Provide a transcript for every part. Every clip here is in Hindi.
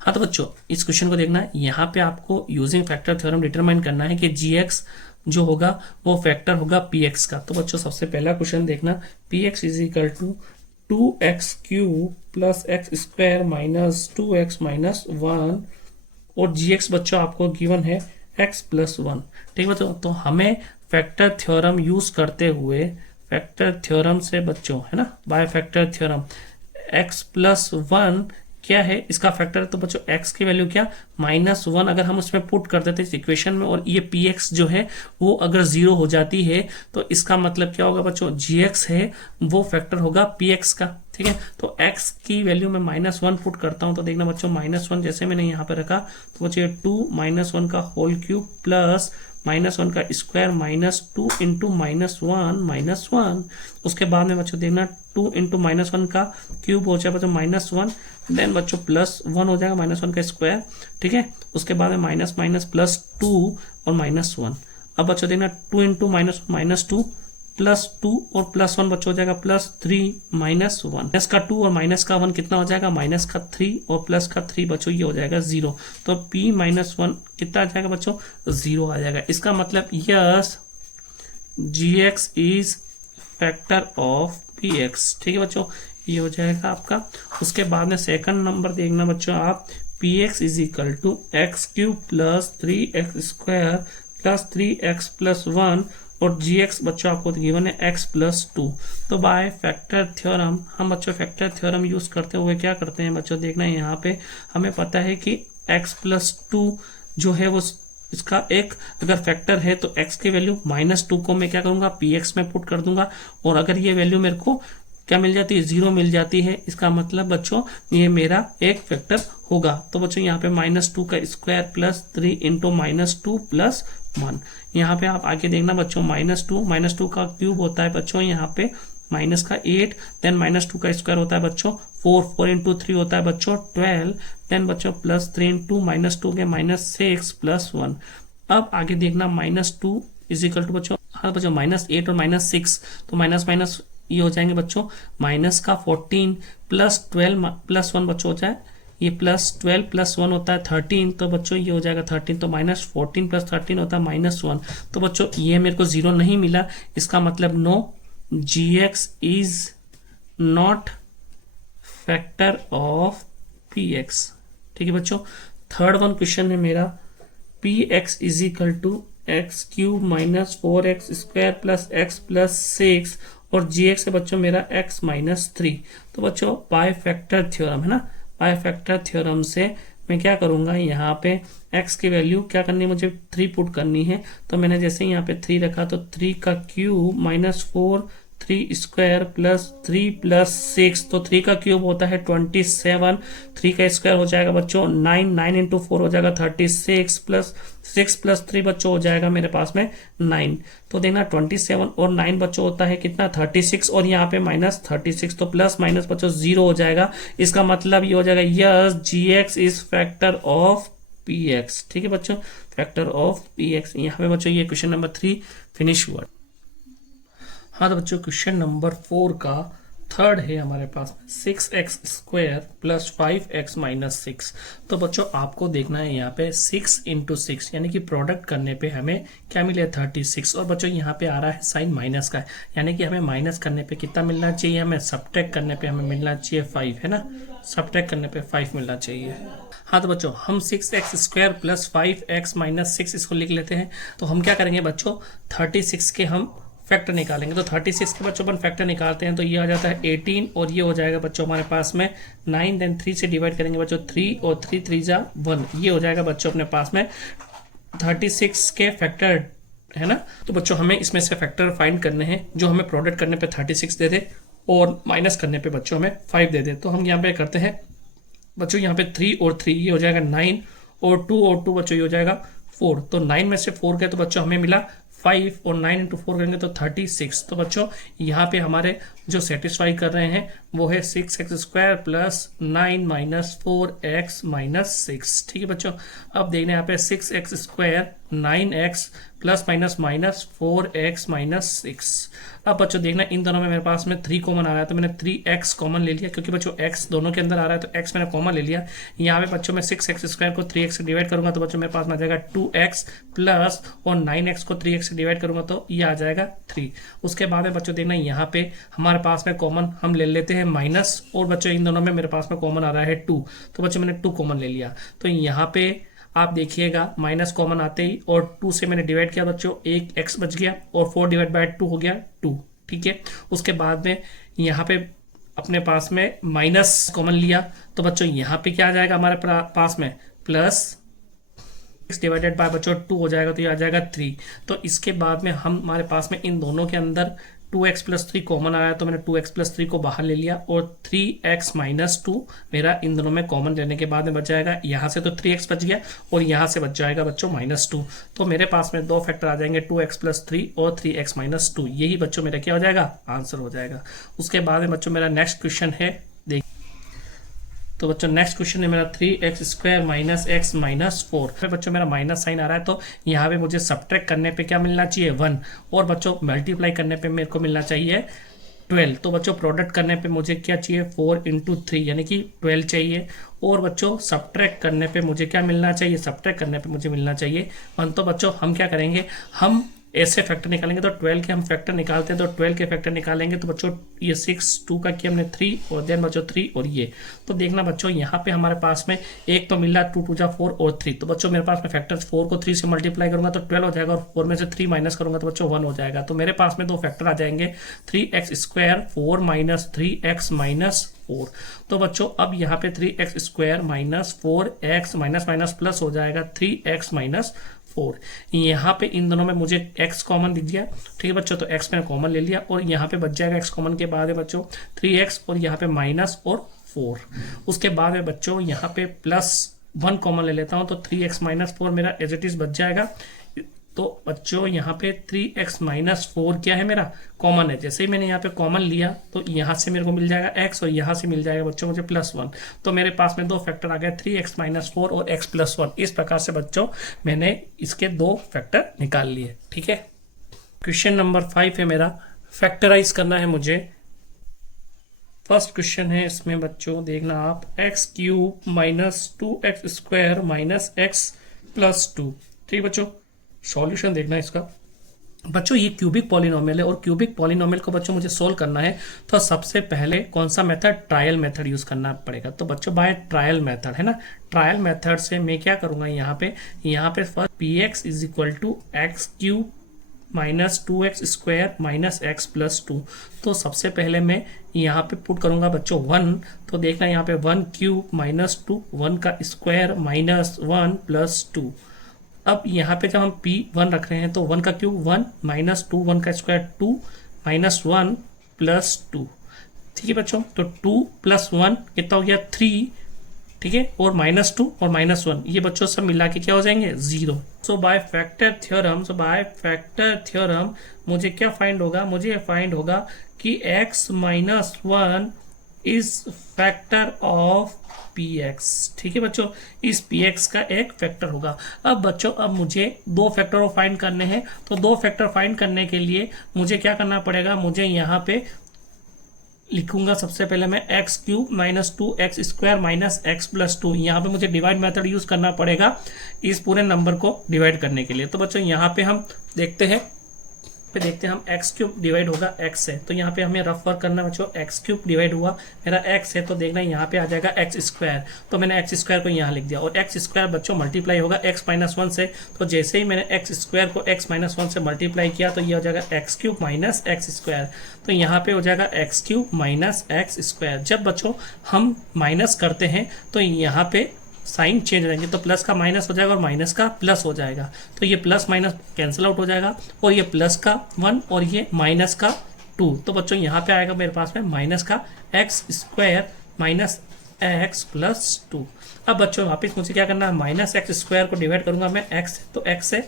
हाँ तो बच्चों इस क्वेश्चन को देखना है, यहाँ पे आपको यूजिंग फैक्टर थ्योरम डिटरमाइन करना है कि gx जो होगा वो फैक्टर होगा px का। तो बच्चों सबसे पहला क्वेश्चन देखना, px is equal to 2x cube plus X square minus 2x minus 1 और gx बच्चों आपको गिवन है x प्लस 1। ठीक है बच्चों, तो हमें फैक्टर थ्योरम यूज करते हुए फैक्टर थ्योरम से बच्चों है ना, by factor theorem x plus 1 क्या है, इसका फैक्टर है। तो बच्चों x की वैल्यू क्या -1 अगर हम उसमें पुट कर देते हैं इक्वेशन में, और ये px जो है वो अगर 0 हो जाती है तो इसका मतलब क्या होगा बच्चों, gx है वो फैक्टर होगा px का। ठीक है, तो x की वैल्यू में -1 पुट करता हूं तो देखना बच्चों -1 जैसे मैंने यहाँ पे रखा तो बच्चों 2 -1 का होल क्यूब प्लस -1 का स्क्वायर माइनस 2 इंटू -1 उसके बाद में बच्चों देखना 2 इंटू -1 का क्यूब हो जाएगा बच्चों -1, देन बच्चों +1 हो जाएगा -1 का स्क्वायर। ठीक है, उसके बाद में माइनस माइनस +2 और -1। अब बच्चों देखना 2 इंटू -2 +2 और +1 बच्चों हो जाएगा +3 -1। माइनस का 2 और माइनस का 1 कितना हो जाएगा, -3 और प्लस का 3 बच्चों ये हो जाएगा 0। तो p-1 कितना आ जाएगा बच्चों, 0 आ जाएगा। इसका मतलब yes gx is factor of px। ठीक है बच्चों, ये हो जाएगा आपका। उसके बाद में सेकंड नंबर देखना बच्चों आप, px is equal to X cube plus 3x square plus 3x plus 1 और gx बच्चों आपको गिवन है x प्लस 2। तो बाय फैक्टर थ्योरम हम बच्चों फैक्टर थ्योरम यूज करते हुए क्या करते हैं बच्चों, देखना है यहाँ पे हमें पता है कि x प्लस 2 जो है वो इसका एक अगर फैक्टर है तो x की वैल्यू -2 को मैं क्या करूंगा px में पुट कर दूंगा, और अगर ये वैल्यू मेरे को क्या मिल जाती है, 0 मिल जाती है, इसका मतलब बच्चों ये मेरा एक फैक्टर होगा। तो बच्चों यहाँ पे -2 का स्क्वायर प्लस 3 इंटू -2 प्लस 1। यहाँ पे आप आगे देखना बच्चों -2 का क्यूब होता है बच्चों यहाँ पे माइनस का 8, देन -2 का स्क्वायर होता है बच्चों 4 इंटू 3 होता है बच्चों 12, देन बच्चों +3 इंटू -2 के -6 प्लस 1। अब आगे देखना -2 इज इक्वल टू बच्चों, हाँ बच्चों -8 और -6 तो माइनस माइनस ये हो जाएंगे बच्चों माइनस का 14 प्लस 12 प्लस 1 बच्चों हो जाए, ये +12 प्लस 1 होता है 13, तो बच्चों ये हो जाएगा 13, तो -14 प्लस 13 होता है -1। तो बच्चों ये मेरे को 0 नहीं मिला, इसका मतलब no gx is not factor of px। ठीक है बच्चों, थर्ड वन क्वेश्चन है मेरा, px is equal to X cube minus 4x square plus x plus 6 और gx है बच्चों मेरा x माइनस 3। तो बच्चों बाय फैक्टर थ्योरम है ना, बाय फैक्टर थ्योरम से मैं क्या करूंगा, यहाँ पे x की वैल्यू क्या करनी है, मुझे 3 पुट करनी है। तो मैंने जैसे यहाँ पे 3 रखा तो 3 का क्यूब -4 3 स्क्वायर प्लस 3 प्लस 6, तो 3 का क्यूब होता है 27, 3 का स्क्वायर हो जाएगा बच्चों 9 इंटू 4 हो जाएगा 36 प्लस 6 प्लस 3 बच्चों हो जाएगा मेरे पास में 9। तो देखना 27 और 9 बच्चों होता है कितना 36, और यहाँ पे -36, तो प्लस माइनस बच्चों 0 हो जाएगा। इसका मतलब ये हो जाएगा yes gx is factor of px। ठीक है बच्चों, फैक्टर ऑफ px। यहाँ पे बच्चों ये क्वेश्चन नंबर 3 फिनिश हुआ। हाँ तो बच्चों क्वेश्चन नंबर 4 का थर्ड है हमारे पास 6x square plus 5x minus 6। तो बच्चों आपको देखना है यहाँ पे 6 इंटू 6 यानी कि प्रोडक्ट करने पे हमें क्या मिले 36, और बच्चों यहाँ पे आ रहा है साइन माइनस का, यानी कि हमें माइनस करने पे कितना मिलना चाहिए, हमें सब्ट्रैक्ट करने पे हमें मिलना चाहिए 5 है ना, सब्ट्रैक्ट करने पे 5 मिलना चाहिए। हाँ तो बच्चों हम 6x square plus 5x minus 6 इसको लिख लेते हैं। तो हम क्या करेंगे बच्चों 36 के हम फैक्टर निकालेंगे, तो 36 के बच्चों अपन फैक्टर निकालते हैं तो ये आ जाता है 18 और ये हो जाएगा बच्चों हमारे पास में 9, देन 3 से डिवाइड करेंगे बच्चों 3 और 3 3 जा 1, ये हो जाएगा बच्चों अपने पास में 36 के फैक्टर है ना। तो बच्चों हमें इसमें से फैक्टर फाइंड करने हैं जो हमें प्रोडक्ट करने पे 36 दे दे और माइनस करने पे बच्चों हमें 5 दे दे। तो हम यहाँ पे करते हैं बच्चों, यहाँ पे 3 और 3 ये हो जाएगा 9 और 2 बच्चों ये हो जाएगा 4, तो 9 में से 4 गए तो बच्चों हमें मिला 5 और 9 इंटू 4 करेंगे तो 36। तो बच्चों यहाँ पे हमारे जो सेटिस्फाई कर रहे हैं वो है 6x² plus 9 minus 4x minus 6। ठीक है बच्चों, अब देखना यहाँ पे 6x² 9x plus minus minus 4x minus 6। अब बच्चों देखना इन दोनों में मेरे पास में 3 कॉमन आ रहा है, तो मैंने 3x कॉमन ले लिया, क्योंकि बच्चों x दोनों के अंदर आ रहा है तो x मैंने कॉमन ले लिया। यहाँ पे बच्चों मैं 6x² को 3x से डिवाइड करूंगा तो बच्चों मेरे पास में आ जाएगा 2x प्लस, और 9x को 3x से डिवाइड करूंगा तो ये आ जाएगा 3। उसके बाद में बच्चों देखना यहाँ पे हमारे पास में कॉमन हम ले लेते हैं माइनस, और बच्चों इन दोनों में मेरे पास में कॉमन आ रहा है 2, तो बच्चों मैंने 2 कॉमन ले लिया। तो यहाँ पे आप देखिएगा माइनस कॉमन आते ही और 2 से मैंने डिवाइड किया बच्चों, एक x बच गया और 4 डिवाइड बाय 2 हो गया 2। ठीक है, उसके बाद में यहाँ पे अपने पास में माइनस कॉमन लिया तो बच्चों यहाँ पे क्या आ जाएगा हमारे पास में प्लस 6 डिवाइडेड बाय बच्चों 2 हो जाएगा, तो ये आ जाएगा 3। तो इसके बाद में हम हमारे पास में इन दोनों के अंदर 2x प्लस 3 कॉमन आया तो मैंने 2x प्लस 3 को बाहर ले लिया, और 3x माइनस 2 मेरा इन दोनों में कॉमन लेने के बाद में बच जाएगा। यहाँ से तो 3x बच गया और यहाँ से बच जाएगा बच्चों माइनस 2। तो मेरे पास में 2 फैक्टर आ जाएंगे 2x प्लस 3 और 3x माइनस 2। यही बच्चों मेरा क्या हो जाएगा, आंसर हो जाएगा। उसके बाद में बच्चों मेरा नेक्स्ट क्वेश्चन है, देख तो बच्चों नेक्स्ट क्वेश्चन है मेरा 3x² माइनस x माइनस 4। फिर बच्चों मेरा माइनस साइन आ रहा है तो यहाँ पे मुझे सब्ट्रैक्ट करने पे क्या मिलना चाहिए 1, और बच्चों मल्टीप्लाई करने पे मेरे को मिलना चाहिए 12। तो बच्चों प्रोडक्ट करने पे मुझे क्या चाहिए 4 इंटू 3 यानी कि 12 चाहिए, और बच्चों सब्ट्रैक्ट करने पे मुझे क्या मिलना चाहिए, सब्ट्रैक्ट करने पे मुझे मिलना चाहिए 1। तो बच्चों हम क्या करेंगे, हम ऐसे फैक्टर निकालेंगे, तो 12 के हम फैक्टर निकालते हैं तो 12 के फैक्टर निकालेंगे तो बच्चों ये 6 2 का किया हमने 3 और देन बच्चों 3 और ये। तो देखना बच्चों यहाँ पे हमारे पास में एक तो मिल रहा 2 2 जा 4 और 3। तो बच्चों मेरे पास में फैक्टर्स 4 को 3 से मल्टीप्लाई करूंगा तो 12 हो जाएगा, और 4 में से 3 माइनस करूंगा तो बच्चों 1 हो जाएगा। तो मेरे पास में 2 फैक्टर आ जाएंगे 3x² 4 माइनस 3x माइनस 4। तो बच्चों अब यहाँ पे 3x² minus 4x minus minus plus हो जाएगा 3x माइनस 4। यहाँ पे इन दोनों में मुझे x कॉमन दिख गया। ठीक है बच्चों, तो x मैंने कॉमन ले लिया और यहाँ पे बच जाएगा x कॉमन के बाद है बच्चों 3x और यहाँ पे माइनस और 4। उसके बाद है बच्चों यहाँ पे प्लस 1 कॉमन ले लेता हूँ तो 3x माइनस 4 मेरा एज इट इज बच जाएगा। तो बच्चों यहाँ पे 3x माइनस 4 क्या है मेरा कॉमन है। जैसे ही मैंने यहाँ पे कॉमन लिया तो यहाँ से मेरे को मिल जाएगा x और यहाँ से मिल जाएगा बच्चों मुझे +1। तो मेरे पास में 2 फैक्टर आ गए 3x माइनस 4 और x प्लस 1। इस प्रकार से बच्चों मैंने इसके 2 फैक्टर निकाल लिए। ठीक है, क्वेश्चन नंबर 5 है मेरा, फैक्टराइज करना है मुझे। फर्स्ट क्वेश्चन है, इसमें बच्चों देखना आप x³ minus 2x² minus x plus 2। ठीक बच्चों, सॉल्यूशन देखना है इसका। बच्चों ये क्यूबिक पॉलिनोमियल है और क्यूबिक पॉलिनोमियल को बच्चों मुझे सोल्व करना है तो सबसे पहले कौन सा मेथड, ट्रायल मेथड यूज करना पड़ेगा। तो बच्चों बाय ट्रायल मेथड है ना, ट्रायल मेथड से मैं क्या करूंगा यहाँ पे first px is equal to x³ minus 2x² minus x plus 2। तो सबसे पहले मैं यहाँ पे पुट करूंगा बच्चों 1। तो देखना यहाँ पे 1³ माइनस 2 1 का स्क्वायर माइनस 1 प्लस 2। अब यहाँ पे जब हम p1 रख रहे हैं तो 1 का क्यूब 1 माइनस 2 1 का स्क्वायर 2 माइनस 1 प्लस 2। ठीक है बच्चों, तो 2 प्लस 1 कितना हो गया 3। ठीक है, और माइनस 2 और माइनस 1 ये बच्चों सब मिला के क्या हो जाएंगे 0। सो बाय फैक्टर थ्योरम मुझे क्या फाइंड होगा, मुझे फाइंड होगा कि x minus 1 is factor of px। ठीक है बच्चों, इस px का एक फैक्टर होगा। अब बच्चों अब मुझे 2 फैक्टर फाइंड करने हैं, तो 2 फैक्टर फाइंड करने के लिए मुझे क्या करना पड़ेगा, मुझे यहाँ पे लिखूंगा सबसे पहले मैं x³ minus 2x² minus x plus 2। यहाँ पे मुझे डिवाइड मेथड यूज करना पड़ेगा इस पूरे नंबर को डिवाइड करने के लिए। तो बच्चों यहाँ पे हम देखते हैं हम x³ डिवाइड होगा x से, तो यहाँ पे हमें रफ वर्क करना बच्चों। x³ डिवाइड हुआ मेरा x है तो देखना यहाँ पे आ जाएगा x²। तो मैंने x² को यहाँ लिख दिया और x² बच्चों मल्टीप्लाई होगा x माइनस 1 से। तो जैसे ही मैंने x² को x माइनस 1 से मल्टीप्लाई किया तो ये हो जाएगा x³ माइनस x²। तो यहाँ पे हो जाएगा x³ माइनस x²। जब बच्चों हम माइनस करते हैं तो यहाँ पे साइन चेंज रहेंगे, तो प्लस का माइनस हो जाएगा और माइनस का प्लस हो जाएगा। तो ये प्लस माइनस कैंसिल आउट हो जाएगा और ये प्लस का 1 और ये माइनस का 2। तो बच्चों यहाँ पे आएगा मेरे पास में माइनस का x² माइनस x प्लस 2। अब बच्चों वापस मुझे क्या करना है, माइनस x² को डिवाइड करूंगा मैं x, तो x से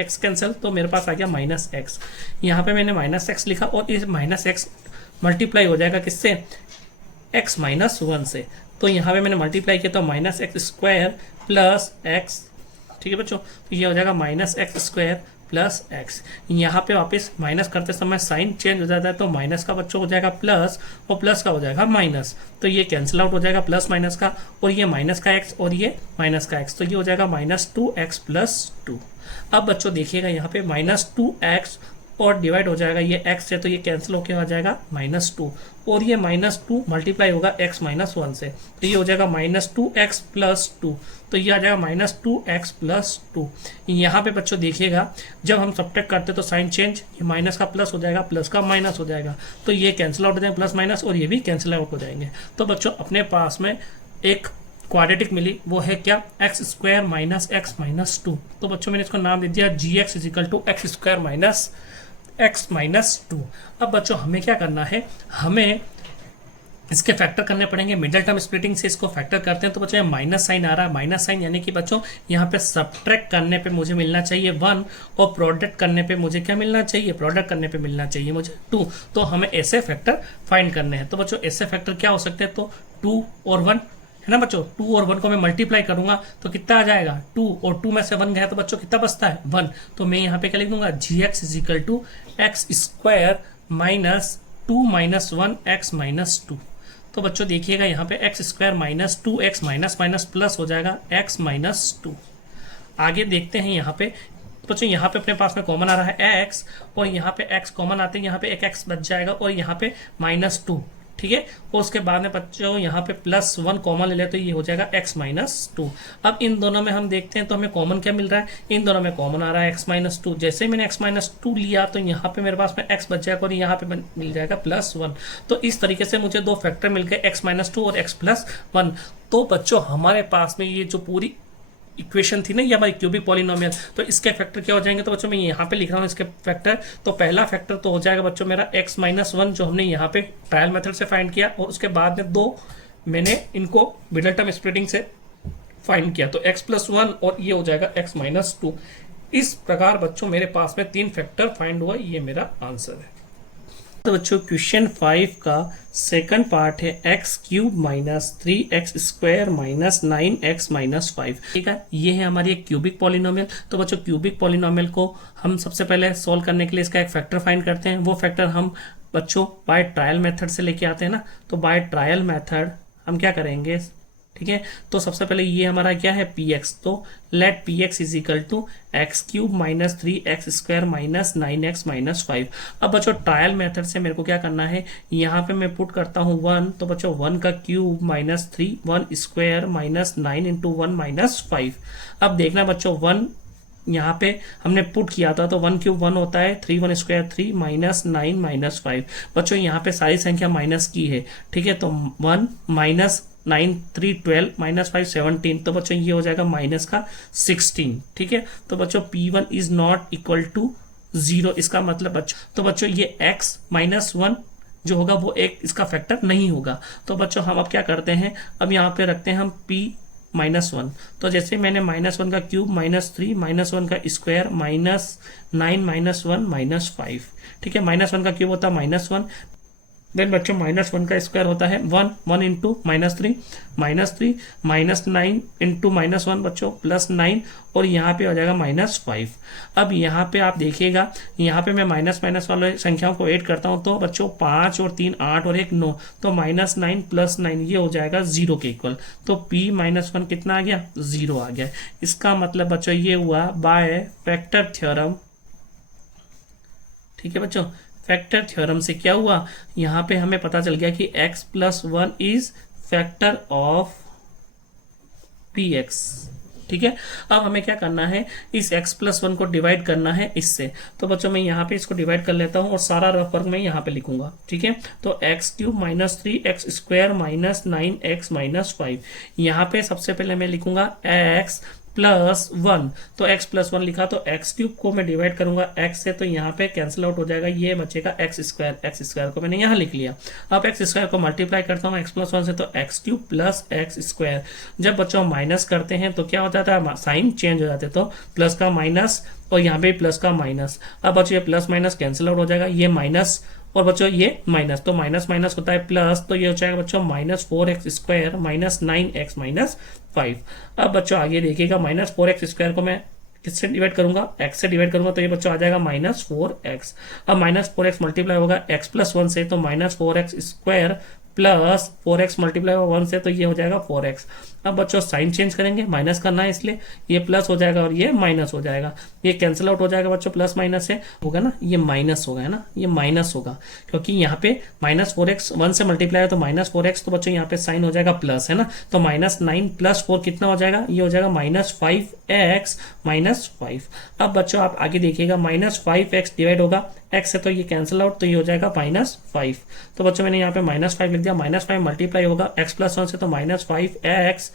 x कैंसिल, तो मेरे पास आ गया माइनस x। यहाँ पे मैंने माइनस x लिखा और इस माइनस x मल्टीप्लाई हो जाएगा किससे, एक्स माइनस वन से। तो यहाँ पे मैंने मल्टीप्लाई किया तो minus x square plus x, ठीक है बच्चों, तो ये हो जाएगा minus x square plus x. यहाँ पे वापस माइनस करते समय साइन चेंज हो जाता है, तो माइनस का बच्चों हो जाएगा प्लस और प्लस का हो जाएगा माइनस, तो ये कैंसिल आउट हो जाएगा प्लस माइनस का, और ये माइनस का एक्स और ये माइनस का एक्स, तो ये हो जाएगा minus two x plus two. अब बच्चों देखिएगा यहाँ पे माइनस टू एक्स और डिवाइड हो जाएगा ये x से, तो ये कैंसिल होकर आ जाएगा माइनस टू, और ये माइनस टू मल्टीप्लाई होगा x माइनस वन से, तो ये हो जाएगा minus two x plus two, तो ये आ जाएगा minus two x plus two. यहाँ पे बच्चों देखिएगा जब हम सब्ट्रैक्ट करते तो साइन चेंज, ये माइनस का प्लस हो जाएगा, प्लस का माइनस हो जाएगा, तो ये कैंसिल आउट हो जाएगा प्लस माइनस, और ये भी कैंसिल आउट हो जाएंगे। तो बच्चों अपने पास में एक क्वाड्रेटिक मिली, वो है क्या, x square minus x minus two. तो बच्चों मैंने इसको नाम दे दिया g x is equal to x square minus x minus two. अब बच्चों हमें क्या करना है, हमें इसके फैक्टर करने पड़ेंगे। मिडिल टर्म स्प्लिटिंग से इसको फैक्टर करते हैं, तो बच्चों माइनस साइन आ रहा है, माइनस साइन यानी कि बच्चों यहाँ पे सब्ट्रैक्ट करने पे मुझे मिलना चाहिए 1, और प्रोडक्ट करने पे मुझे क्या मिलना चाहिए, प्रोडक्ट करने पे मिलना चाहिए मुझे 2। तो हमें ऐसे फैक्टर फाइंड करने हैं। तो बच्चों ऐसे फैक्टर क्या हो सकते हैं, तो 2 और 1 है ना बच्चों, 2 और 1 को मैं मल्टीप्लाई करूंगा तो कितना आ जाएगा, 2 और 2 में से 1 गया तो बच्चों कितना बचता है, 1। तो मैं यहाँ पे क्या लिख दूंगा, g x is equal to x square minus 2 minus 1 x minus 2। तो बच्चों देखिएगा यहाँ पे x square minus 2 x minus minus plus हो जाएगा एक्स माइनस 2। आगे देखते हैं यहाँ पे बच्चों, यहाँ पे अपने पास में कॉमन आ रहा है x, और यहाँ पे x कॉमन आते हैं, यहाँ पे एक x बच जाएगा, और यहाँ पे माइनस 2, ठीक है, और उसके बाद में बच्चों यहाँ पे प्लस 1 कॉमन ले ले, तो ये हो जाएगा x माइनस 2। अब इन दोनों में हम देखते हैं तो हमें कॉमन क्या मिल रहा है, इन दोनों में कॉमन आ रहा है x माइनस 2। जैसे ही मैंने x माइनस 2 लिया तो यहाँ पे मेरे पास में x बच जाएगा, और यहाँ पे मिल जाएगा प्लस 1। तो इस तरीके से मुझे दो फैक्टर मिल गए, x माइनस 2 और x प्लस 1। तो बच्चों हमारे पास में ये जो पूरी इक्वेशन थी ना, ये हमारी क्यूबिक पॉलिनोमियल, तो इसके फैक्टर क्या हो जाएंगे, तो बच्चों मैं यहाँ पे लिख रहा हूँ इसके फैक्टर। तो पहला फैक्टर तो हो जाएगा बच्चों मेरा x माइनस 1, जो हमने यहाँ पे ट्रायल मेथड से फाइंड किया, और उसके बाद में 2 मैंने इनको मिडिल टर्म स्प्लिटिंग से फाइंड किया, तो x प्लस 1 और ये हो जाएगा x माइनस 2। इस प्रकार बच्चों मेरे पास में 3 फैक्टर फाइंड हुआ, ये मेरा आंसर है। तो बच्चों क्वेश्चन 5 का सेकंड पार्ट है x cube minus 3x square minus 9x minus 5। ठीक है, ये है हमारी एक क्यूबिक पॉलिनोमियल। तो बच्चों क्यूबिक पॉलिनोमियल को हम सबसे पहले सॉल्व करने के लिए इसका एक फैक्टर फाइंड करते हैं। वो फैक्टर हम बच्चों बाय ट्रायल मेथड से लेके आते हैं ना, तो बाय ट्रायल मेथड हम क्या करेंगे, ठीक है। तो सबसे पहले ये हमारा क्या है px, तो let px is equal to X cube minus 3x square minus 9x minus 5। अब बच्चों ट्रायल मेथड से मेरे को क्या करना है, यहाँ पे मैं पुट करता हूँ 1, तो बच्चों 1 का cube minus 3, 1 square minus 9 into 1 minus 5। अब देखना बच्चों 1 यहाँ पे हमने पुट किया था, तो 1 क्यूब 1 होता है, 3 1 स्क्वायर 3 माइनस 9 माइनस 5। बच्चों यहाँ पे सारी संख्या माइनस की है, ठीक है, तो 1 माइनस 9 3 12 माइनस 5 17। तो बच्चों ये हो जाएगा माइनस का 16, ठीक है। तो बच्चों P1 is not equal to 0, इसका मतलब बच्चों, तो बच्चों ये x माइनस 1 जो होगा वो एक इसका फैक्टर नहीं होगा। तो बच्चों हम अब क्या करते हैं, अब यहाँ पे रखते हैं हम P माइनस 1। तो जैसे मैंने माइनस 1 का क्यूब माइनस 3 माइनस 1 का स्क्वायर माइनस 9 माइनस 1 माइनस 5, ठीक है। माइनस 1 का क्यूब होता है माइनस 1, देन बच्चों माइनस 1 का स्क्वायर होता है 1 into minus 3 minus 9 into minus 1 बच्चों प्लस 9, और यहाँ पे हो जाएगा माइनस 5। अब यहाँ पे आप देखिएगा, यहाँ पे मैं माइनस माइनस वाले संख्याओं को ऐड करता हूँ, तो बच्चों 5 और 3 8 और 1 9, तो माइनस 9 प्लस 9 ये हो जाएगा 0 के इक्वल। तो P माइनस 1 कितना आ गया, 0 आ गया। इसका मतलब बच्चों ये हुआ बाय फैक्टर थ्योरम, ठीक है बच्चों। फैक्टर थ्योरम से क्या हुआ, यहाँ पे हमें पता चल गया कि x plus 1 is factor of px, ठीक है। अब हमें क्या करना है, इस x प्लस 1 को डिवाइड करना है इससे। तो बच्चों मैं यहाँ पे इसको डिवाइड कर लेता हूँ और सारा रफ वर्क मैं यहाँ पे लिखूंगा, ठीक है। तो x cube minus 3x square minus 9x minus 5। यहाँ पे सबसे पहले मैं लिखूंगा x प्लस 1, तो x प्लस 1 लिखा, तो x क्यूब को मैं डिवाइड करूंगा x से, तो यहाँ पे कैंसिल आउट हो जाएगा, ये बचेगा x स्क्वायर को मैंने यहाँ लिख लिया। अब x स्क्वायर को मल्टीप्लाई करता हूँ x प्लस 1 से, तो x cube plus x square. जब बच्चों माइनस करते हैं तो क्या हो जाता है, साइन चेंज हो जाते हैं, तो प्लस का माइनस और यहाँ पे प्लस का माइनस। अब बच्चों ये प्लस माइनस कैंसिल आउट हो जाएगा, ये माइनस और बच्चों ये माइनस, तो माइनस माइनस होता है प्लस, तो ये हो जाएगा बच्चों minus 4x² minus 9x minus 5। अब बच्चों आगे देखिएगा, माइनस 4x² को मैं किससे डिवाइड करूंगा, x से डिवाइड करूंगा, तो ये बच्चों आ जाएगा -4x। अब -4x मल्टीप्लाई होगा x+1 से, तो -4x² प्लस 4x मल्टीप्लाई होगा 1 से, तो ये हो जाएगा 4x। अब बच्चों साइन चेंज करेंगे, माइनस करना है इसलिए ये प्लस हो जाएगा और ये माइनस हो जाएगा, ये कैंसिल आउट हो जाएगा बच्चों, प्लस माइनस से होगा ना, ये माइनस होगा, है ना, ये माइनस होगा क्योंकि यहाँ पे -4x 1 से मल्टीप्लाई है तो -4x, तो बच्चों यहाँ पे साइन हो जाएगा प्लस, है ना, तो -9 + 4 कितना हो जाएगा, ये हो जाएगा -5x माइनस 5। अब बच्चों आप आगे देखिएगा, -5x डिवाइड होगा x से, तो ये कैंसिल आउट, तो ये हो जाएगा -5। तो बच्चों मैंने यहाँ पे -5 लिख दिया, -5 मल्टीप्लाई होगा x+1 से, तो -5x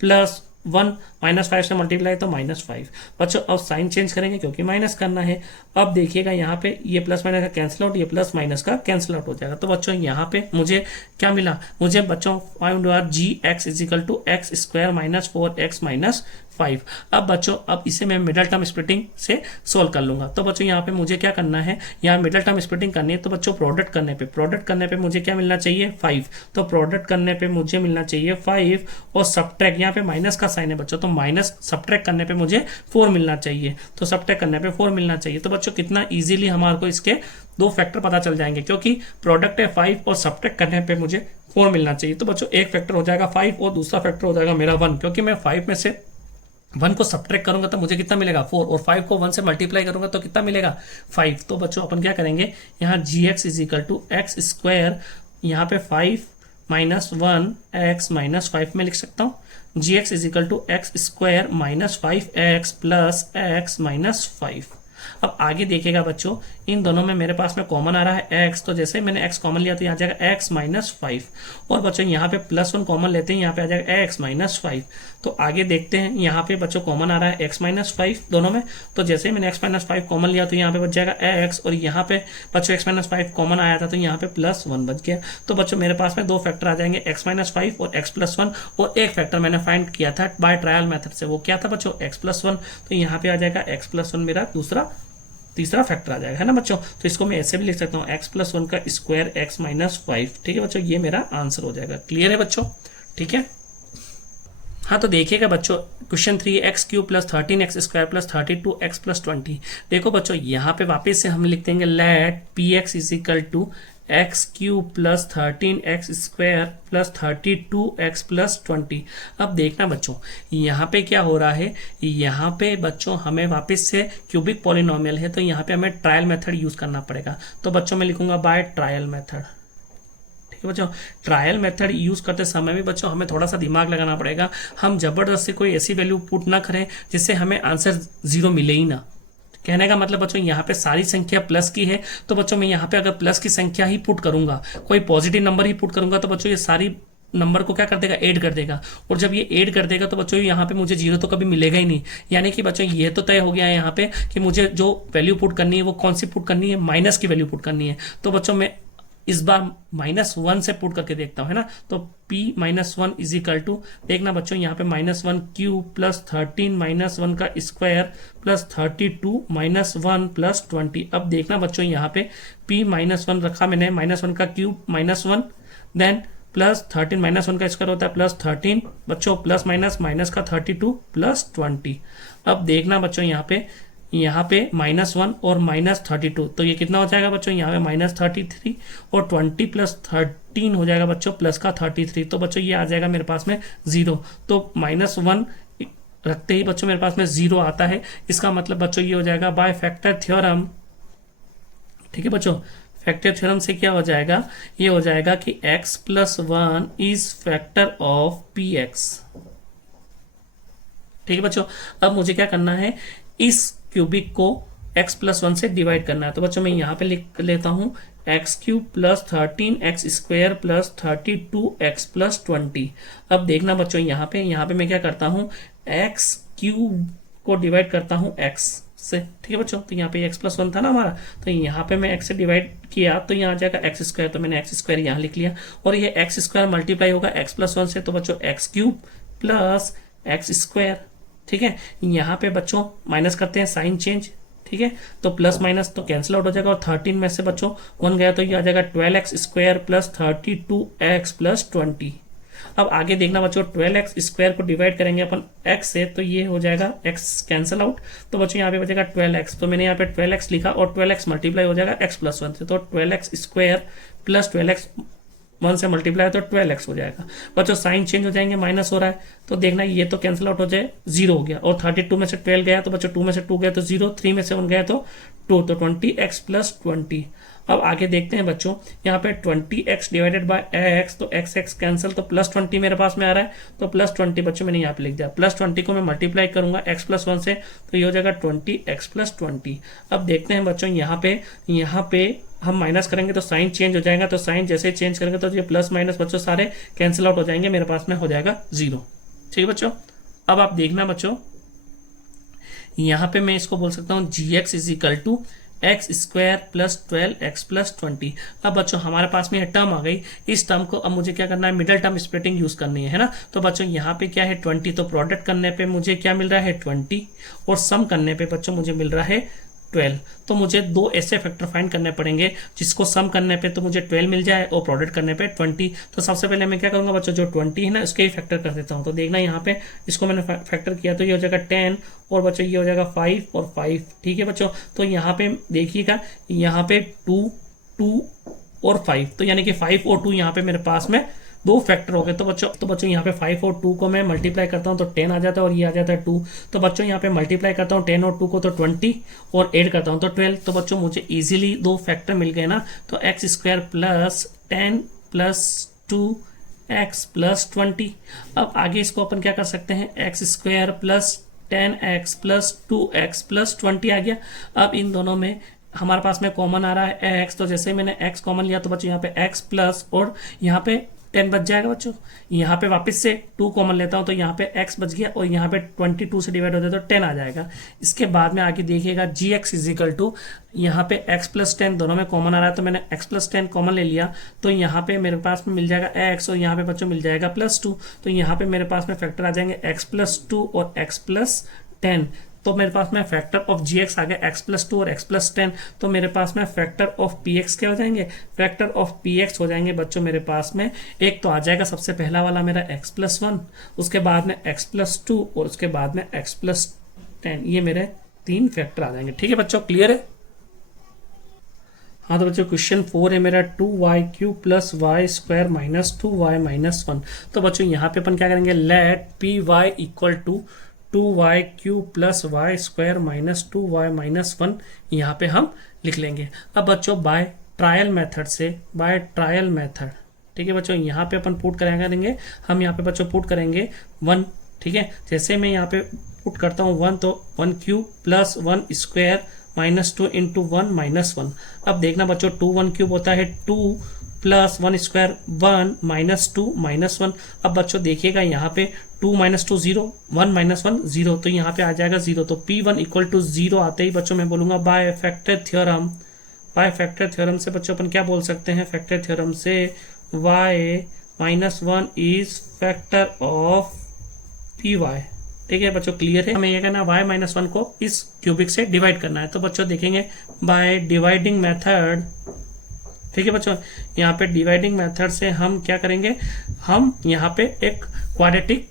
+1 -5 से मल्टीप्लाई तो -5। बच्चों अब साइन चेंज करेंगे क्योंकि माइनस करना है। अब देखिएगा यहाँ पे ये प्लस माइनस का कैंसिल आउट, ये प्लस माइनस का कैंसिल आउट हो जाएगा। तो बच्चों यहाँ पे मुझे क्या मिला, मुझे बच्चों find out gx = x² - 4x - 5। अब बच्चों अब इसे मैं मिडल टर्म स्प्लिटिंग से सोल्व कर लूंगा। तो बच्चों यहाँ पे मुझे क्या करना है, यहाँ मिडल टर्म स्प्लिटिंग करनी है, तो बच्चों प्रोडक्ट करने पे मुझे क्या मिलना चाहिए 5। तो प्रोडक्ट करने पे मुझे मिलना चाहिए 5 और सब्ट्रैक्ट, यहाँ पे माइनस का साइन है बच्चों, तो माइनस सब्ट्रैक्ट करने पे मुझे 4 मिलना चाहिए, तो सब्ट्रैक्ट करने पे 4 मिलना चाहिए। तो बच्चों कितना इजीली हमारे को इसके दो फैक्टर पता चल जाएंगे, क्योंकि प्रोडक्ट है 5 और सब्ट्रैक्ट करने पे मुझे 4 मिलना चाहिए। तो बच्चों एक फैक्टर हो जाएगा 5 और दूसरा फैक्टर हो जाएगा मेरा 1, क्योंकि मैं 5 में से 1 को सब्ट्रैक्ट करूंगा तो मुझे कितना मिलेगा 4, और 5 को 1 से मल्टीप्लाई करूंगा तो कितना मिलेगा 5। तो बच्चों अपन क्या करेंगे, यहाँ gx = x², यहाँ पे 5 - 1x - 5 में लिख सकता हूँ, gx = x² - 5x + x - 5। अब आगे देखिएगा बच्चों, इन दोनों में मेरे पास में कॉमन आ रहा है x, तो जैसे मैंने x कॉमन लिया तो यहाँ जाएगा x - 5, और बच्चों यहाँ पे +1 कॉमन लेते हैं, यहाँ पे आ जाएगा x - 5। तो आगे देखते हैं, यहाँ पे बच्चों कॉमन आ रहा है x - 5 दोनों में, तो जैसे ही मैंने x - 5 कॉमन लिया तो यहाँ पे बच जाएगा x, और यहाँ पे बच्चों x - 5 कॉमन आया था तो यहाँ पे +1 बच गया। तो बच्चों मेरे पास में दो फैक्टर आ जाएंगे, x - 5 और x +1, और एक फैक्टर मैंने फाइंड किया था बाय ट्रायल मेथड से, वो क्या था बच्चों x +1, तो यहाँ पे आ जाएगा x +1 मेरा तीसरा फैक्टर आ जाएगा, है ना बच्चों। तो इसको मैं ऐसे भी लिख सकता हूँ x +1 का स्क्वायर x - 5, ठीक है बच्चों, ये मेरा आंसर हो जाएगा। क्लियर है बच्चों, ठीक है। हाँ तो देखिएगा बच्चों, क्वेश्चन 3 x³ + 13x² + 32x + 20। देखो बच्चों यहाँ पे वापस से हम लिख देंगे late px = x³ + 13x² + 32x + 20। अब देखना बच्चों यहाँ पे क्या हो रहा है, यहाँ पे बच्चों हमें वापस से क्यूबिक पॉलिनोमियल है, तो यहाँ पे हमें ट्रायल मेथड यूज करना पड़ेगा। तो बच्चों मैं लिखूंगा बाय ट्रायल मेथड, ठीक है बच्चों। ट्रायल मेथड यूज करते समय भी बच्चों हमें थोड़ा सा दिमाग लगाना पड़ेगा, हम जबरदस्ती कोई ऐसी वैल्यू पुट ना करें जिससे हमें आंसर 0 मिले ही ना। कहने का मतलब बच्चों यहाँ पे सारी संख्या प्लस की है, तो बच्चों मैं यहाँ पे अगर प्लस की संख्या ही पुट करूंगा, कोई पॉजिटिव नंबर ही पुट करूंगा, तो बच्चों ये सारी नंबर को क्या कर देगा, ऐड कर देगा, और जब ये ऐड कर देगा तो बच्चों यहाँ पे मुझे 0 तो कभी मिलेगा ही नहीं। यानी कि बच्चों ये तो तय हो गया है यहाँ पे कि मुझे जो वैल्यू पुट करनी है वो कौन सी पुट करनी है, माइनस की वैल्यू पुट करनी है। तो बच्चों मैं इस बार -1 से पुट करके देखता हूँ, है ना। तो p - 1 = देखना बच्चों यहाँ पे -1³ + 13 - 1 का स्क्वायर + 32 - 1 + 20। अब देखना बच्चों यहाँ पे p - 1 रखा मैंने, -1 का क्यूब -1, देन +13 - 1 का स्क्वायर होता है +13 बच्चों, प्लस माइनस का 32 + 20। अब देखना बच्चों यहाँ पे -1 और -32, तो ये कितना हो जाएगा बच्चों, यहाँ पे -33 और 20 + 13 हो जाएगा बच्चों प्लस का 33। तो बच्चों ये आ जाएगा मेरे पास में 0। तो -1 रखते ही बच्चों मेरे पास में 0 आता है। इसका मतलब बच्चों ये हो जाएगा बाय फैक्टर थ्योरम, ठीक है बच्चों। फैक्टर थ्योरम से क्या हो जाएगा, ये हो जाएगा कि x + 1 is factor of px, ठीक है बच्चों। अब मुझे क्या करना है, इस क्यूबिक को x + 1 से डिवाइड करना है। तो बच्चों मैं यहाँ पे लिख लेता हूँ x³ + 13x² + 32x + 20। अब देखना बच्चों यहाँ पे मैं क्या करता हूँ, x³ को डिवाइड करता हूँ x से, ठीक है बच्चों। तो यहाँ पे x + 1 था ना हमारा, तो यहाँ पे मैं x से डिवाइड किया तो यहाँ आ जाएगा x², तो मैंने x² यहाँ लिख लिया, और ये x² मल्टीप्लाई होगा x + 1 से, तो बच्चों x³ + x², ठीक है। यहाँ पे बच्चों माइनस करते हैं, साइन चेंज, ठीक है, तो प्लस माइनस तो कैंसिल आउट हो जाएगा और 13 में से बच्चों 1 गया तो ये आ जाएगा 12x² प्लस 32x प्लस 20। अब आगे देखना बच्चों, 12x² को डिवाइड करेंगे अपन x से तो ये हो जाएगा x कैंसिल आउट, तो बच्चों यहाँ पे बचेगा 12x, तो मैंने यहाँ पे 12x लिखा और 12x मल्टीप्लाई हो जाएगा x प्लस 1 से, तो 12x² प्लस 12x 1 से मल्टीप्लाई तो 12x हो जाएगा। बच्चों साइन चेंज हो जाएंगे, माइनस हो रहा है तो देखना ये तो कैंसिल आउट हो जाए, 0 हो गया और 32 में से 12 गया तो बच्चों 2 में से 2 गया तो 0, 3 में से 1 गया तो 2, तो 20x प्लस 20। अब आगे देखते हैं बच्चों, यहाँ पे 20x डिवाइडेड बाय x, तो x कैंसिल, तो प्लस 20 मेरे पास में आ रहा है, तो प्लस 20 बच्चों मैंने यहाँ पे लिख दिया, प्लस 20 को मैं मल्टीप्लाई करूंगा x प्लस 1 से तो ये हो जाएगा 20x प्लस 20। अब देखते हैं बच्चों, यहाँ पे हम माइनस करेंगे तो साइन चेंज हो जाएगा, तो साइन जैसे चेंज करेंगे तो ये प्लस माइनस बच्चों सारे कैंसिल आउट हो जाएंगे, मेरे पास में हो जाएगा 0। ठीक है बच्चों, अब आप देखना बच्चों, यहाँ पे मैं इसको बोल सकता हूँ gx is equal to x² plus 12x plus 20। अब बच्चों हमारे पास में यह टर्म आ गई, इस टर्म को अब मुझे क्या करना है, मिडिल टर्म स्प्लिटिंग यूज करनी है ना। तो बच्चों यहाँ पे क्या है 20, तो प्रोडक्ट करने पे मुझे क्या मिल रहा है 20 और सम करने पे बच्चों मुझे मिल रहा है 12। तो मुझे दो ऐसे फैक्टर फाइंड करने पड़ेंगे जिसको सम करने पे तो मुझे 12 मिल जाए और प्रोडक्ट करने पे 20। तो सबसे पहले मैं क्या करूंगा बच्चों, जो 20 है ना उसके ही फैक्टर कर देता हूं। तो देखना यहाँ पे इसको मैंने फैक्टर किया तो ये हो जाएगा 10 और बच्चों ये हो जाएगा 5 और 5। ठीक है बच्चों, तो यहाँ पे देखिएगा, यहाँ पे 2 2 और 5, तो यानी कि 5 और 2 यहाँ पे मेरे पास में दो फैक्टर हो गए। तो बच्चों यहाँ पे 5 और 2 को मैं मल्टीप्लाई करता हूँ तो 10 आ जाता है और ये आ जाता है 2। तो बच्चों यहाँ पे मल्टीप्लाई करता हूँ 10 और 2 को तो 20 और ऐड करता हूँ तो 12। तो बच्चों मुझे इजीली दो फैक्टर मिल गए ना, तो x² plus 10 plus 2x plus 20। अब आगे इसको अपन क्या कर सकते हैं, x² plus 10x plus 2x plus 20 आ गया। अब इन दोनों में हमारे पास में कॉमन आ रहा है x, तो जैसे मैंने x कॉमन लिया तो बच्चों यहाँ पे x प्लस और यहाँ पे 10 बच जाएगा बच्चों। यहाँ पे वापस से 2 कॉमन लेता हूँ तो यहाँ पे x बच गया और यहाँ पे 22 से डिवाइड हो जाए तो 10 आ जाएगा। इसके बाद में आगे देखिएगा gx इज इक्वल टू, यहाँ पे x प्लस 10 दोनों में कॉमन आ रहा है तो मैंने x प्लस 10 कॉमन ले लिया, तो यहाँ पे मेरे पास में मिल जाएगा x और यहाँ पे बच्चों मिल जाएगा प्लस 2। तो यहाँ पे मेरे पास में फैक्टर आ जाएंगे x प्लस 2 और x प्लस 10। तो मेरे पास में फैक्टर ऑफ gx आ गया x प्लस 2 और x प्लस 10। तो मेरे पास में फैक्टर ऑफ px क्या हो जाएंगे, फैक्टर ऑफ px हो जाएंगे बच्चों मेरे पास में, एक तो आ जाएगा सबसे पहला वाला मेरा x प्लस 1, उसके बाद में x प्लस 2 और उसके बाद में x प्लस 10। ये मेरे 3 फैक्टर आ जाएंगे। ठीक है बच्चों, क्लियर है। हाँ तो बच्चों क्वेश्चन 4 है मेरा 2y³ plus y² minus 2y minus 1। तो बच्चों यहाँ पे अपन क्या करेंगे, let py equal to 2y³ plus y² minus 2y minus 1 यहाँ पे हम लिख लेंगे। अब बच्चों बाय ट्रायल मेथड से, बाय ट्रायल मेथड, ठीक है बच्चों, यहाँ पे अपन पुट करेंगे, हम यहाँ पे बच्चों पुट करेंगे 1। ठीक है, जैसे मैं यहाँ पे पुट करता हूँ 1 तो 1³ प्लस 1² माइनस 2 इंटू 1 माइनस 1। अब देखना बच्चों 2 1³ होता है 2 प्लस 1² 1 माइनस 2 माइनस 1। अब बच्चों देखिएगा यहाँ पे 2 माइनस 2 0, 1 माइनस 1 0, तो यहाँ पे आ जाएगा 0। तो P1 इक्वल टू 0 आते ही बच्चों मैं बोलूंगा by factor theorem. By factor theorem से बच्चों अपन क्या बोल सकते हैं, फैक्टर थ्योरम से y minus 1 is factor of Py। ठीक है बच्चों, क्लियर है। हमें ये कहना y माइनस 1 को इस क्यूबिक से डिवाइड करना है। तो बच्चों देखेंगे बाय डिवाइडिंग मेथड, ठीक है बच्चों, यहाँ पे डिवाइडिंग मेथड से हम क्या करेंगे, हम यहाँ पे एक क्वाड्रेटिक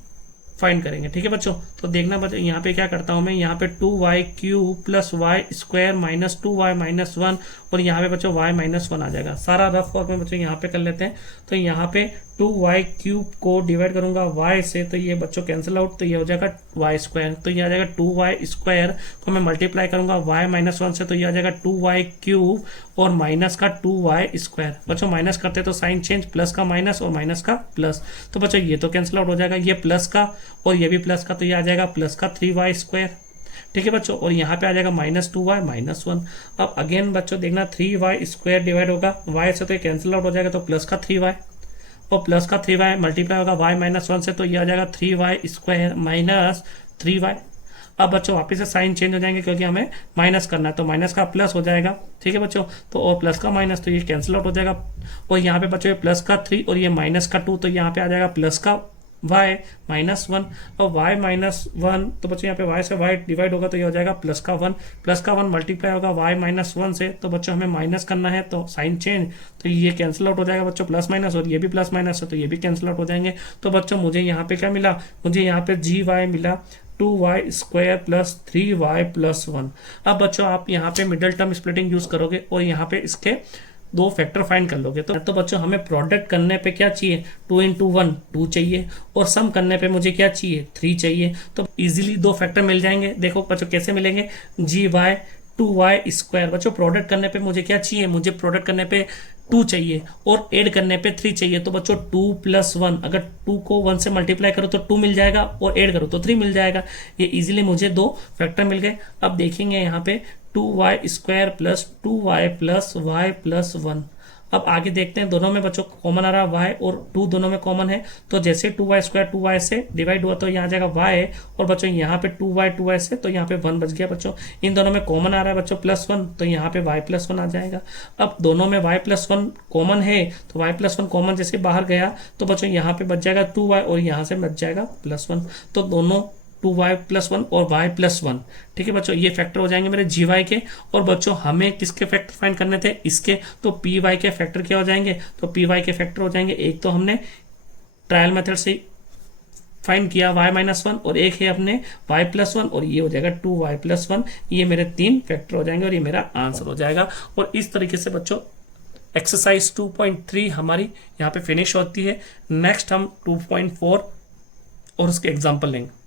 फाइंड करेंगे। ठीक है बच्चों, तो देखना बच्चों यहाँ पे क्या करता हूँ मैं, यहाँ पे 2y³ plus y² minus 2y minus 1 और यहाँ पे बच्चों y माइनस 1 आ जाएगा। सारा रफ फॉर्म में बच्चों यहाँ पे कर लेते हैं। तो यहाँ पे 2y³ को डिवाइड करूंगा y से तो ये बच्चों कैंसिल आउट, तो ये हो जाएगा y²। तो ये आ जाएगा 2y² को मैं मल्टीप्लाई करूंगा y माइनस 1 से तो ये आ जाएगा 2y³ और माइनस का 2y²। बच्चों माइनस करते तो साइन चेंज, प्लस का माइनस और माइनस का प्लस, तो बच्चों ये तो कैंसिल आउट हो जाएगा, ये प्लस का और ये भी प्लस का, तो ये आ जाएगा प्लस का 3y²। ठीक है बच्चों, और यहाँ पे आ जाएगा माइनस 2y माइनस 1। अब अगेन बच्चों देखना 3y² डिवाइड होगा y से तो ये कैंसिल आउट हो जाएगा, तो प्लस का 3y और प्लस का 3y मल्टीप्लाई होगा y माइनस 1 से तो ये आ जाएगा 3y² माइनस 3y। अब बच्चों वापस से साइन चेंज हो जाएंगे क्योंकि हमें माइनस करना है, तो माइनस का प्लस हो जाएगा। ठीक है बच्चों, तो और प्लस का माइनस तो ये कैंसिल आउट हो जाएगा और यहाँ पे बच्चों ये प्लस का 3 और ये माइनस का 2, तो यहाँ पे आ जाएगा प्लस का y -1 और y -1, तो बच्चों यहाँ पे y से y डिवाइड होगा तो ये हो जाएगा +1 मल्टीप्लाई होगा y -1 से, तो बच्चों हमें माइनस करना है तो साइन चेंज, तो ये कैंसिल आउट हो जाएगा बच्चों प्लस माइनस, और ये भी प्लस माइनस है तो ये भी कैंसिल आउट हो जाएंगे। तो बच्चों मुझे यहाँ पे क्या मिला, मुझे यहाँ पे gy मिला 2y² प्लस 3y प्लस 1। अब बच्चों आप यहाँ पे मिडिल टर्म स्प्लिटिंग यूज करोगे और यहाँ पे इसके दो फैक्टर फाइंड कर लोगे। तो बच्चों हमें प्रोडक्ट करने पे क्या चाहिए, 2 × 1 2 चाहिए, और सम करने पे मुझे क्या चाहिए 3 चाहिए। तो इजीली दो फैक्टर मिल जाएंगे। देखो बच्चों कैसे मिलेंगे, gy 2y²। बच्चों प्रोडक्ट करने पे मुझे क्या चाहिए, मुझे प्रोडक्ट करने पे 2 चाहिए और ऐड करने पे 3 चाहिए। तो बच्चों 2 + 1, अगर 2 को 1 से मल्टीप्लाई करो तो 2 मिल जाएगा और ऐड करो तो 3 मिल जाएगा। ये इजीली मुझे दो फैक्टर मिल गए। अब देखेंगे यहाँ पे 2y² plus 2y plus y plus 1। अब आगे देखते हैं, दोनों में बच्चों कॉमन आ रहा है y और 2 दोनों में कॉमन है, तो जैसे 2y² 2y से डिवाइड हुआ तो यहाँ आ जाएगा y, और बच्चों यहाँ पे 2y से तो यहाँ पे 1 बच गया। बच्चों इन दोनों में कॉमन आ रहा है बच्चों +1, तो यहाँ पे y + 1 आ जाएगा। अब दोनों में y + 1 कॉमन है तो y + 1 कॉमन जैसे बाहर गया तो बच्चों यहाँ पे बच जाएगा 2y और यहाँ से बच जाएगा +1, तो दोनों 2y + 1 और y + 1। ठीक है बच्चों, ये फैक्टर हो जाएंगे मेरे gy के। और बच्चों हमें किसके फैक्टर फाइंड करने थे, इसके, तो py के फैक्टर क्या हो जाएंगे, तो py के फैक्टर हो जाएंगे, एक तो हमने ट्रायल मेथड से फाइंड किया y -1 और एक है अपने y + 1, और ये हो जाएगा 2y + 1। ये मेरे 3 फैक्टर हो जाएंगे और ये मेरा आंसर हो जाएगा। और इस तरीके से बच्चों एक्सरसाइज 2.3 हमारी यहाँ पे फिनिश होती है। नेक्स्ट हम 2.4 और उसके एग्जाम्पल लेंगे।